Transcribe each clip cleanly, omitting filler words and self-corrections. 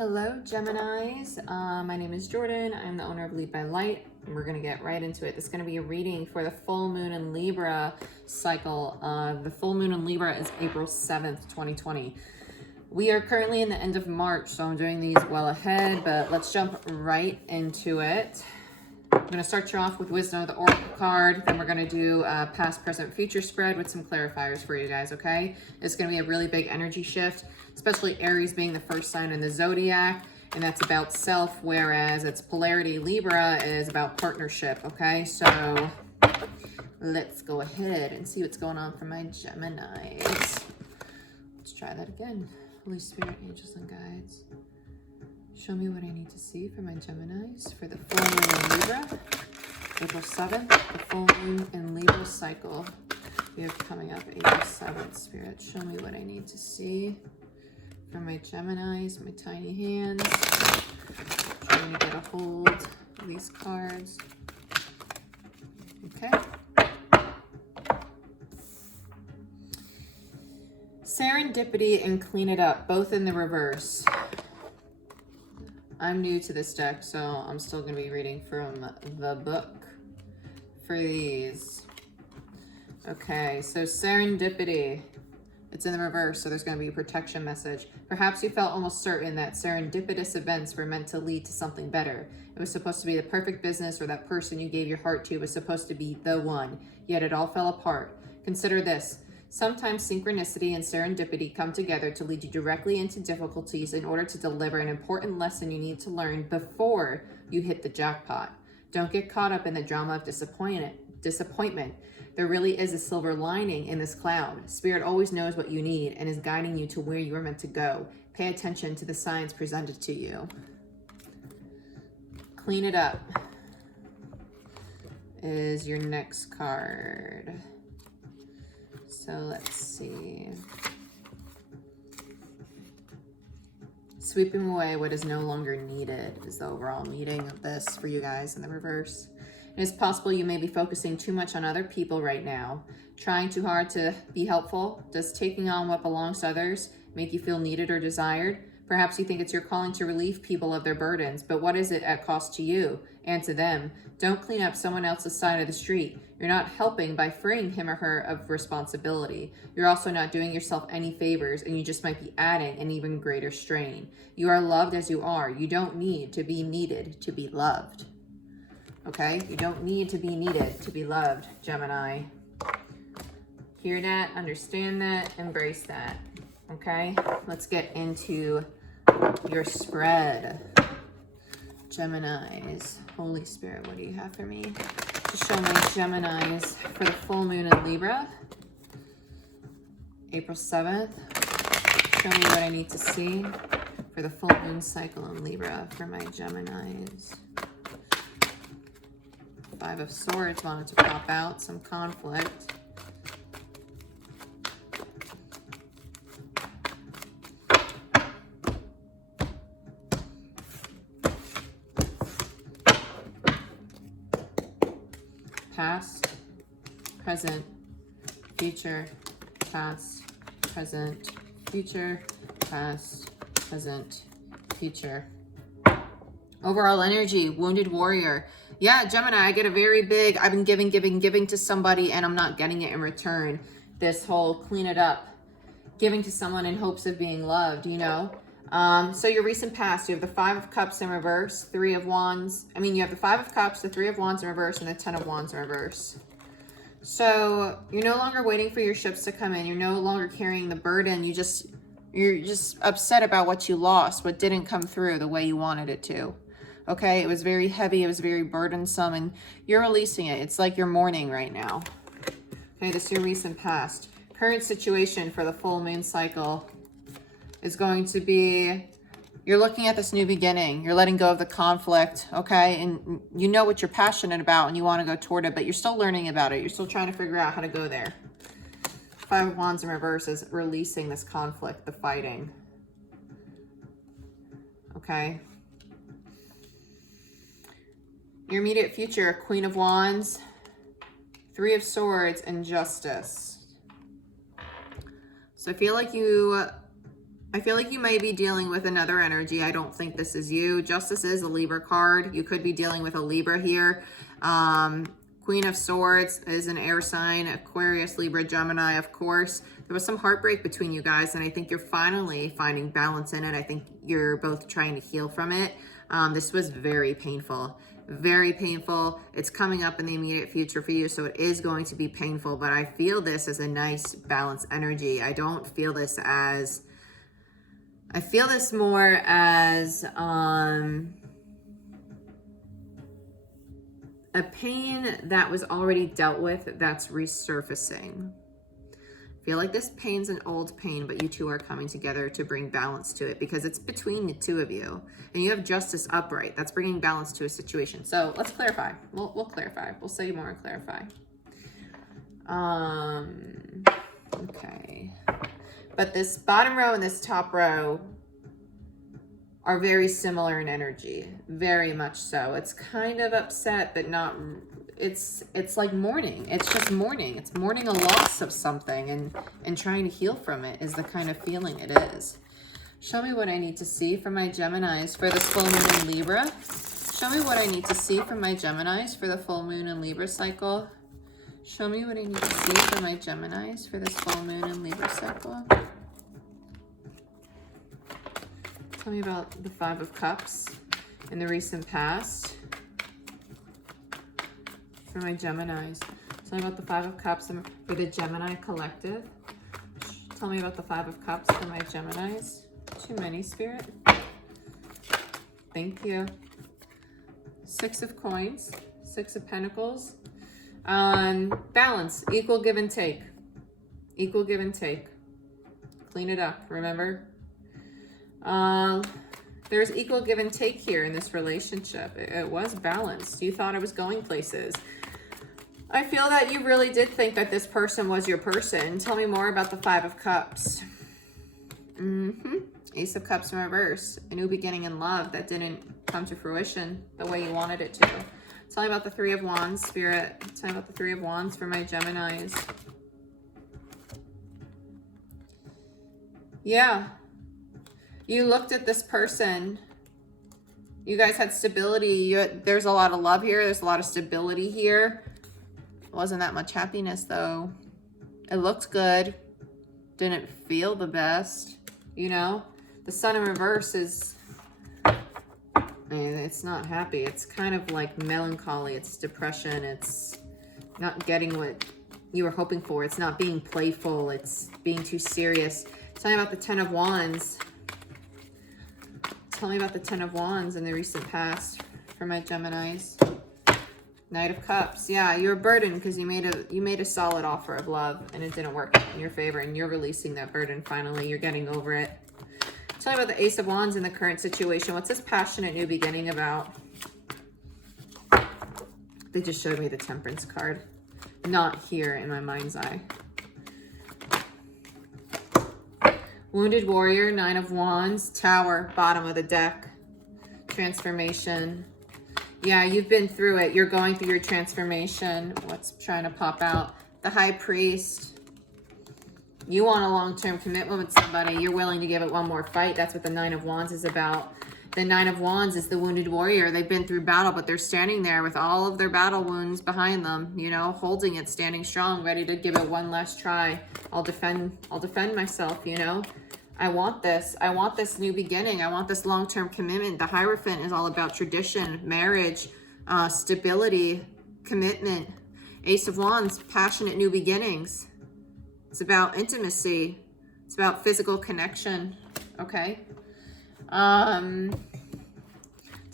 Hello, Geminis. My name is Jordan. I'm the owner of Lead by Light, and we're going to get right into it. This is going to be a reading for the full moon in Libra cycle. The full moon in Libra is April 7th, 2020. We are currently in the end of March, so I'm doing these well ahead, but let's jump right into it. I'm going to start you off with Wisdom of the Oracle card. Then we're going to do a past, present, future spread with some clarifiers for you guys, okay? It's going to be a really big energy shift, especially Aries being the first sign in the zodiac, and that's about self, whereas its polarity Libra is about partnership, okay? So let's go ahead and see what's going on for my Geminis. Let's try that again. Holy Spirit, angels, and guides, show me what I need to see for my Geminis for the full moon in Libra, April 7th, the full moon in Libra cycle. We have coming up April 7th, Spirit. Show me what I need to see for my Geminis, my tiny hands. Trying to get a hold of these cards. Okay. Serendipity and Clean It Up, both in the reverse. I'm new to this deck, so I'm still going to be reading from the book for these. Okay, so serendipity. It's in the reverse, so there's going to be a protection message. Perhaps you felt almost certain that serendipitous events were meant to lead to something better. It was supposed to be the perfect business, or that person you gave your heart to was supposed to be the one, yet it all fell apart. Consider this. Sometimes synchronicity and serendipity come together to lead you directly into difficulties in order to deliver an important lesson you need to learn before you hit the jackpot. Don't get caught up in the drama of disappointment. There really is a silver lining in this cloud. Spirit always knows what you need and is guiding you to where you are meant to go. Pay attention to the signs presented to you. Clean It Up is your next card. So let's see. Sweeping away what is no longer needed is the overall meaning of this for you guys in the reverse. It is possible you may be focusing too much on other people right now, trying too hard to be helpful. Does taking on what belongs to others make you feel needed or desired? Perhaps you think it's your calling to relieve people of their burdens, but what is it at cost to you and to them? Don't clean up someone else's side of the street. You're not helping by freeing him or her of responsibility. You're also not doing yourself any favors, and you just might be adding an even greater strain. You are loved as you are. You don't need to be needed to be loved. Okay? You don't need to be needed to be loved, Gemini. Hear that, understand that, embrace that. Okay? Let's get into your spread. Geminis, Holy Spirit, what do you have for me to show my Geminis for the full moon in Libra, April 7th? Show me what I need to see for the full moon cycle in Libra for my Geminis. Five of Swords wanted to pop out, some conflict. Past, present, future, past, present, future, past, present, future. Overall energy, Wounded Warrior. Yeah, Gemini, I get a very big, I've been giving to somebody and I'm not getting it in return. This whole clean it up, giving to someone in hopes of being loved, you know? So your recent past, you have the Five of Cups in reverse, Three of Wands. I mean, you have the Five of Cups, the Three of Wands in reverse, and the Ten of Wands in reverse. So you're no longer waiting for your ships to come in. You're no longer carrying the burden. You're just upset about what you lost, what didn't come through the way you wanted it to. Okay, it was very heavy, it was very burdensome, and you're releasing it. It's like you're mourning right now. Okay, this is your recent past. Current situation for the full moon cycle is going to be, you're looking at this new beginning. You're letting go of the conflict, okay? And you know what you're passionate about and you want to go toward it, but you're still learning about it. You're still trying to figure out how to go there. Five of Wands in reverse is releasing this conflict, the fighting. Okay? Your immediate future, Queen of Wands, Three of Swords, and Justice. So I feel like you I feel like you may be dealing with another energy. I don't think this is you. Justice is a Libra card. You could be dealing with a Libra here. Queen of Swords is an air sign. Aquarius, Libra, Gemini, of course. There was some heartbreak between you guys, and I think you're finally finding balance in it. I think you're both trying to heal from it. This was very painful. Very painful. It's coming up in the immediate future for you, so it is going to be painful, but I feel this as a nice balanced energy. I don't feel this as... I feel this more as a pain that was already dealt with that's resurfacing. I feel like this pain's an old pain, but you two are coming together to bring balance to it because it's between the two of you. And you have justice upright. That's bringing balance to a situation. So let's clarify. We'll clarify. We'll say more and clarify. Okay. But this bottom row and this top row are very similar in energy, very much so. It's kind of upset, but not, it's like mourning. It's just mourning. It's mourning a loss of something and trying to heal from it is the kind of feeling it is. Show me what I need to see from my Geminis for this full moon in Libra. Show me what I need to see from my Geminis for the full moon in Libra cycle. Show me what I need to see for my Geminis for this full moon in Libra cycle. Tell me about the Five of Cups in the recent past for my Geminis. Tell me about the Five of Cups for the Gemini collective. Tell me about the Five of Cups for my Geminis. Too many, Spirit. Thank you. Six of Coins, Six of Pentacles. Balance, equal give and take. Equal give and take. Clean it up, remember? There's equal give and take here in this relationship. It was balanced. You thought it was going places. I feel that you really did think that this person was your person. Tell me more about the Five of Cups. Ace of Cups in reverse. A new beginning in love that didn't come to fruition the way you wanted it to. Tell me about the Three of Wands, Spirit. Tell me about the Three of Wands for my Geminis. Yeah. You looked at this person. You guys had stability. There's a lot of love here. There's a lot of stability here. It wasn't that much happiness, though. It looked good. Didn't feel the best, you know? The Sun in reverse is... it's not happy. It's kind of like melancholy. It's depression. It's not getting what you were hoping for. It's not being playful. It's being too serious. Tell me about the Ten of Wands. Tell me about the Ten of Wands in the recent past for my Geminis. Knight of Cups. Yeah, you're burdened because you made a solid offer of love and it didn't work in your favor, and you're releasing that burden finally. You're getting over it. Tell me about the Ace of Wands in the current situation. What's this passionate new beginning about? They just showed me the Temperance card. Not here in my mind's eye. Wounded Warrior, Nine of Wands, Tower, bottom of the deck. Transformation. Yeah, you've been through it. You're going through your transformation. What's trying to pop out? The High Priest. You want a long-term commitment with somebody. You're willing to give it one more fight. That's what the Nine of Wands is about. The Nine of Wands is the Wounded Warrior. They've been through battle, but they're standing there with all of their battle wounds behind them, you know, holding it, standing strong, ready to give it one last try. I'll defend myself, you know. I want this new beginning. I want this long-term commitment. The Hierophant is all about tradition, marriage, stability, commitment. Ace of Wands, passionate new beginnings. It's about intimacy. It's about physical connection. Okay. Tell me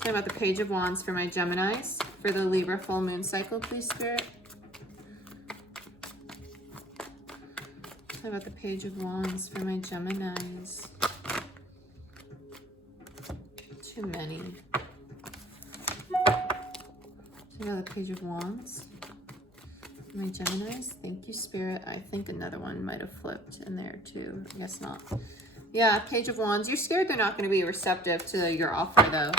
about the Page of Wands for my Geminis for the Libra full moon cycle, please, Spirit. Tell me about the Page of Wands for my Geminis. Too many. Tell me about the Page of Wands for my Geminis. Thank you, Spirit. I think another one might have flipped in there too. I guess not. Yeah, Page of Wands. You're scared they're not going to be receptive to your offer, though.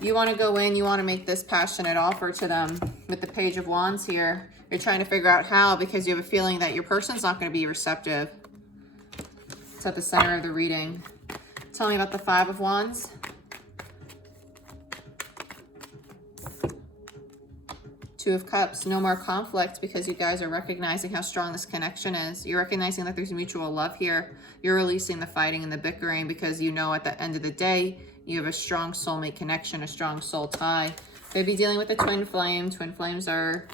You want to go in, you want to make this passionate offer to them with the Page of Wands here. You're trying to figure out how because you have a feeling that your person's not going to be receptive. It's at the center of the reading. Tell me about the Five of Wands. Two of Cups. No more conflict because you guys are recognizing how strong this connection is. You're recognizing that there's mutual love here. You're releasing the fighting and the bickering because you know at the end of the day, you have a strong soulmate connection, a strong soul tie. Maybe dealing with a twin flame. Twin flames are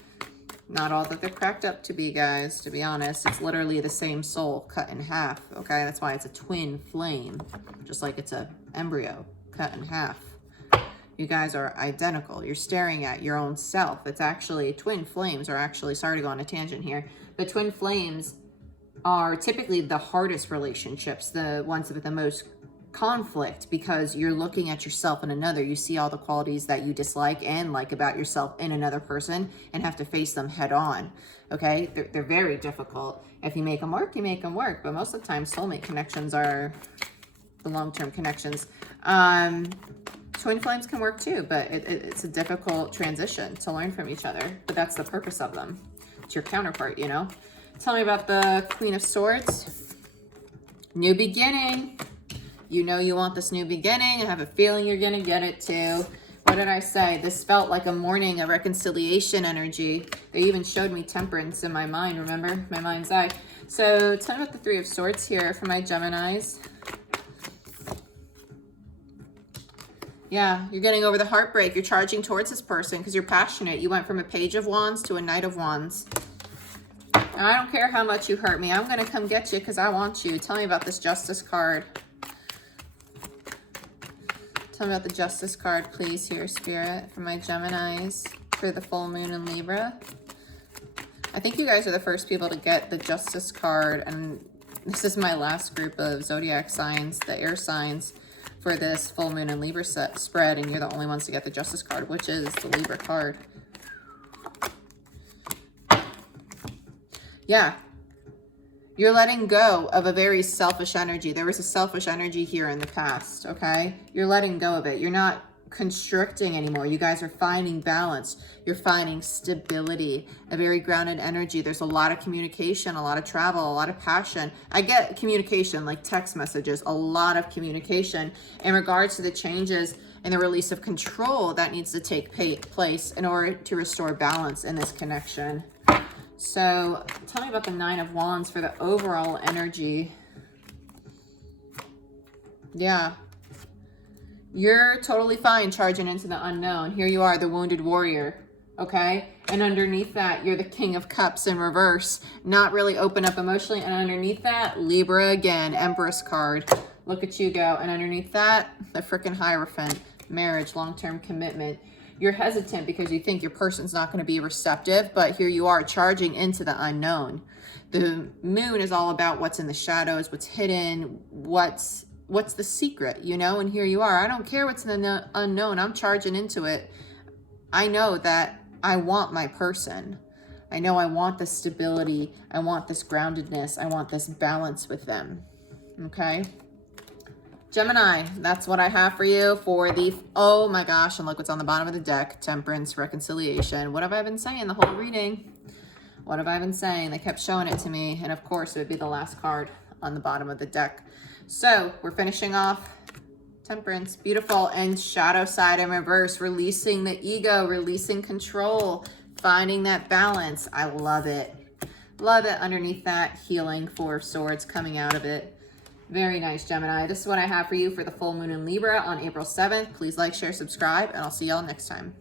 not all that they're cracked up to be, guys, to be honest. It's literally the same soul cut in half, okay? That's why it's a twin flame, just like it's a embryo cut in half. You guys are identical. You're staring at your own self. It's actually, twin flames are actually, sorry to go on a tangent here, but twin flames are typically the hardest relationships, the ones with the most conflict, because you're looking at yourself in another. You see all the qualities that you dislike and like about yourself in another person and have to face them head on. Okay, they're very difficult. If you make them work, you make them work. But most of the time, soulmate connections are the long-term connections. Twin flames can work too, but it's a difficult transition to learn from each other. But that's the purpose of them. It's your counterpart, you know. Tell me about the Queen of Swords. New beginning. You know you want this new beginning. I have a feeling you're going to get it too. What did I say? This felt like a mourning, a reconciliation energy. They even showed me temperance in my mind, remember? My mind's eye. So tell me about the Three of Swords here for my Geminis. Yeah, you're getting over the heartbreak. You're charging towards this person because you're passionate. You went from a Page of Wands to a Knight of Wands. And I don't care how much you hurt me. I'm going to come get you because I want you. Tell me about this Justice card. Tell me about the Justice card, please, here, Spirit, for my Geminis, for the full moon in Libra. I think you guys are the first people to get the Justice card, and this is my last group of zodiac signs, the air signs, for this full moon in Libra spread, and you're the only ones to get the Justice card, which is the Libra card. Yeah. You're letting go of a very selfish energy. There was a selfish energy here in the past, okay? You're letting go of it. You're not constricting anymore. You guys are finding balance. You're finding stability, a very grounded energy. There's a lot of communication, a lot of travel, a lot of passion. I get communication, like text messages, a lot of communication in regards to the changes and the release of control that needs to take place in order to restore balance in this connection. So tell me about the Nine of Wands for the overall energy. Yeah. You're totally fine charging into the unknown. Here you are, the wounded warrior, okay? And underneath that, you're the King of Cups in reverse. Not really open up emotionally. And underneath that, Libra again, Empress card. Look at you go. And underneath that, the frickin' Hierophant, marriage, long-term commitment. You're hesitant because you think your person's not going to be receptive, but here you are charging into the unknown. The moon is all about what's in the shadows, what's hidden, what's the secret, you know? And here you are. I don't care what's in the unknown. I'm charging into it. I know that I want my person. I know I want this stability. I want this groundedness. I want this balance with them. Okay? Gemini, that's what I have for you for the, oh my gosh, and look what's on the bottom of the deck, Temperance, Reconciliation. What have I been saying the whole reading? What have I been saying? They kept showing it to me, and of course it would be the last card on the bottom of the deck. So we're finishing off Temperance, beautiful, and Shadow side in reverse, releasing the ego, releasing control, finding that balance. I love it. Love it. Underneath that, healing, Four of Swords coming out of it. Very nice, Gemini. This is what I have for you for the full moon in Libra on April 7th. Please like, share, subscribe, and I'll see y'all next time.